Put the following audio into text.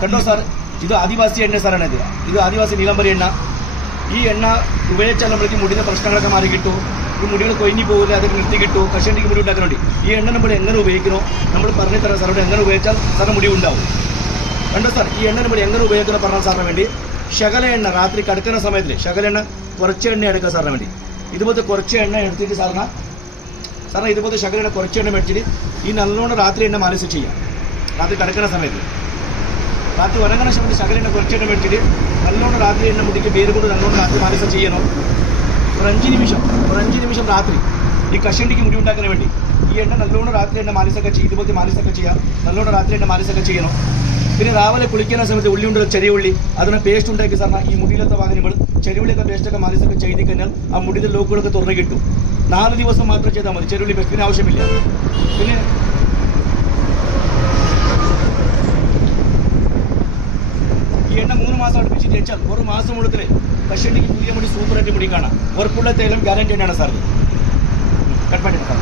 കണ്ടോ സാർ, ഇത് ആദിവാസി എണ്ണ സാറാണ്. ഇത് ആദിവാസി നീലംബരി എണ്ണ. ഈ എണ്ണ ഉപയോഗിച്ചാൽ നമ്മൾക്ക് മുടിയുടെ പ്രശ്നങ്ങളൊക്കെ മാറി കിട്ടും. ഈ മുടികൾ കൊയിഞ്ഞു പോകില്ല, അതൊക്കെ നിർത്തി കിട്ടും. കഷണ്ടിക്ക് മുടി ഉണ്ടാക്കുന്നുണ്ട്. ഈ എണ്ണ നമ്മൾ എങ്ങനെ ഉപയോഗിക്കണോ നമ്മൾ പറഞ്ഞു തരാം സാറോട്. എങ്ങനെ ഉപയോഗിച്ചാൽ സാറിന് മുടി ഉണ്ടാവും. കണ്ടോ സാർ, ഈ എണ്ണ നമ്മൾ എങ്ങനെ ഉപയോഗിക്കണം പറഞ്ഞാൽ സാറിന് വേണ്ടി ശകല എണ്ണ രാത്രി കിടക്കുന്ന സമയത്തിൽ ശകല എണ്ണ കുറച്ച് എണ്ണ എടുക്കുക സാറിന് വേണ്ടി. ഇതുപോലത്തെ കുറച്ച് എണ്ണ എടുത്തിട്ട് സാറിന് ഇതുപോലത്തെ ശകല എണ്ണ കുറച്ച് എണ്ണ മേടിച്ചിട്ട് ഈ നല്ലോണം രാത്രി എണ്ണ മാലിശ് ചെയ്യാം. രാത്രി കിടക്കുന്ന സമയത്ത് രാത്രി ഉറങ്ങുന്ന സമയത്ത് ശകല എണ്ണ കുറച്ച് എണ്ണ മേടിച്ചിട്ട് നല്ലോണം രാത്രി എണ്ണ മുടിക്ക് പേര് കൊണ്ട് നല്ലോണം രാത്രി മാലിശ ചെയ്യണം. ഒരു 5 നിമിഷം രാത്രി ഈ കഷണ്ടിക്ക് മുടി ഉണ്ടാക്കാൻ വേണ്ടി ഈ എണ്ണ നല്ലോണം രാത്രി എണ്ണ മാലിശൊക്കെ ചെയ്യും. ഇതുപോലത്തെ മാലിശൊക്കെ ചെയ്യാം. നല്ലോണം രാത്രി എണ്ണ മാലിശൊക്കെ ചെയ്യണം. പിന്നെ രാവിലെ കുളിക്കുന്ന സമയത്ത് ഉള്ളി ഉണ്ട്, ചെറിയ ഉള്ളി, അതിനെ പേസ്റ്റ് ഉണ്ടാക്കി സാറിന് ഈ മുടിയിലത്തെ വാഹനങ്ങൾ ചെറിയുള്ളിയൊക്കെ പേസ്റ്റൊക്കെ മാലിശൊക്കെ ചെയ്ത് കഴിഞ്ഞാൽ ആ മുടിയുടെ ലോക്കുകളൊക്കെ തുറന്നു കിട്ടും. 4 ദിവസം മാത്രം ചെയ്താൽ മതി. ചെറിയുള്ളി പേസ്റ്റിന് ആവശ്യമില്ല. പിന്നെ ഈ എണ്ണ 3 മാസം അടുപ്പിച്ച് തേച്ചാൽ 1 മാസം മുഴുവൻ കഷണ്ടിക്ക് പുതിയ മുടി സൂപ്പറായിട്ട് മുടി കാണാം. ഉറപ്പുള്ള തേയിലും ഗ്യാരണ്ടി തന്നെയാണ് സാർ. കട്ട് പറ്റില്ല സാർ.